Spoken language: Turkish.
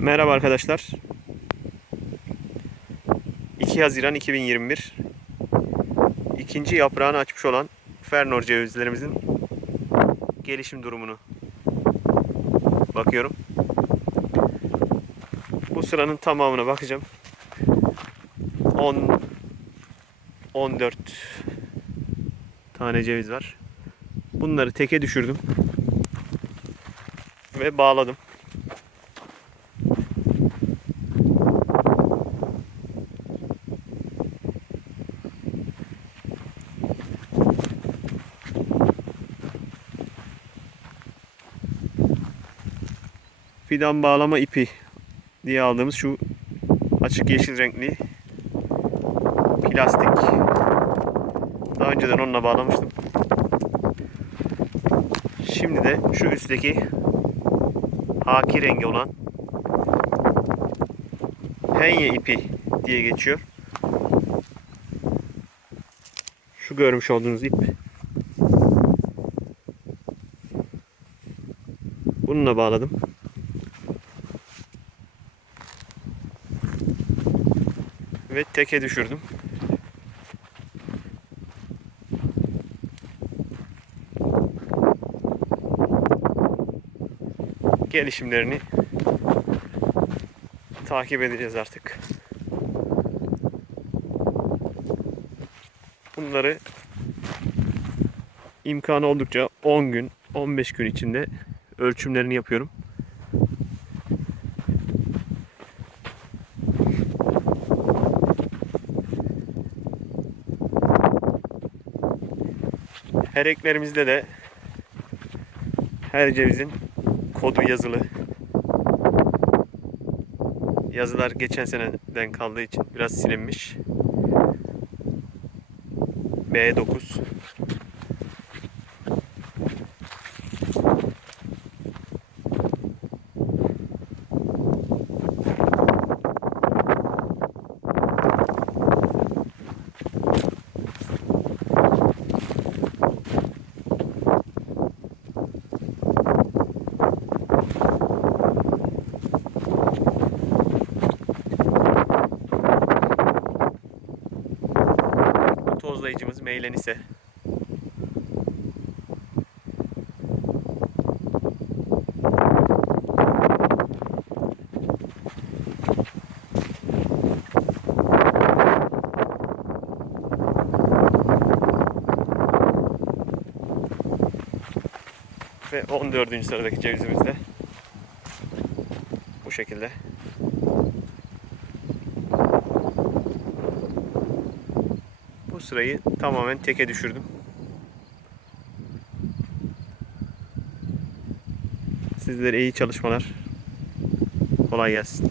Merhaba arkadaşlar. 2 Haziran 2021 ikinci yaprağını açmış olan Fernor cevizlerimizin gelişim durumunu bakıyorum. Bu sıranın tamamına bakacağım. 10 14 tane ceviz var. Bunları teke düşürdüm ve bağladım. Fidan bağlama ipi diye aldığımız şu açık yeşil renkli plastik. Daha önceden onunla bağlamıştım. Şimdi de şu üstteki haki rengi olan penye ipi diye geçiyor. Şu görmüş olduğunuz ip. Bununla bağladım. Ve teke düşürdüm. Gelişimlerini takip edeceğiz artık. Bunları imkanı oldukça 10 gün, 15 gün içinde ölçümlerini yapıyorum. Her eklerimizde de her cevizin kodu yazılı. Yazılar geçen seneden kaldığı için biraz silinmiş. B9 tozlayıcımız Meylenise. Ve 14. sıradaki cevizimiz de bu şekilde. Sırayı tamamen teke düşürdüm. Sizlere iyi çalışmalar. Kolay gelsin.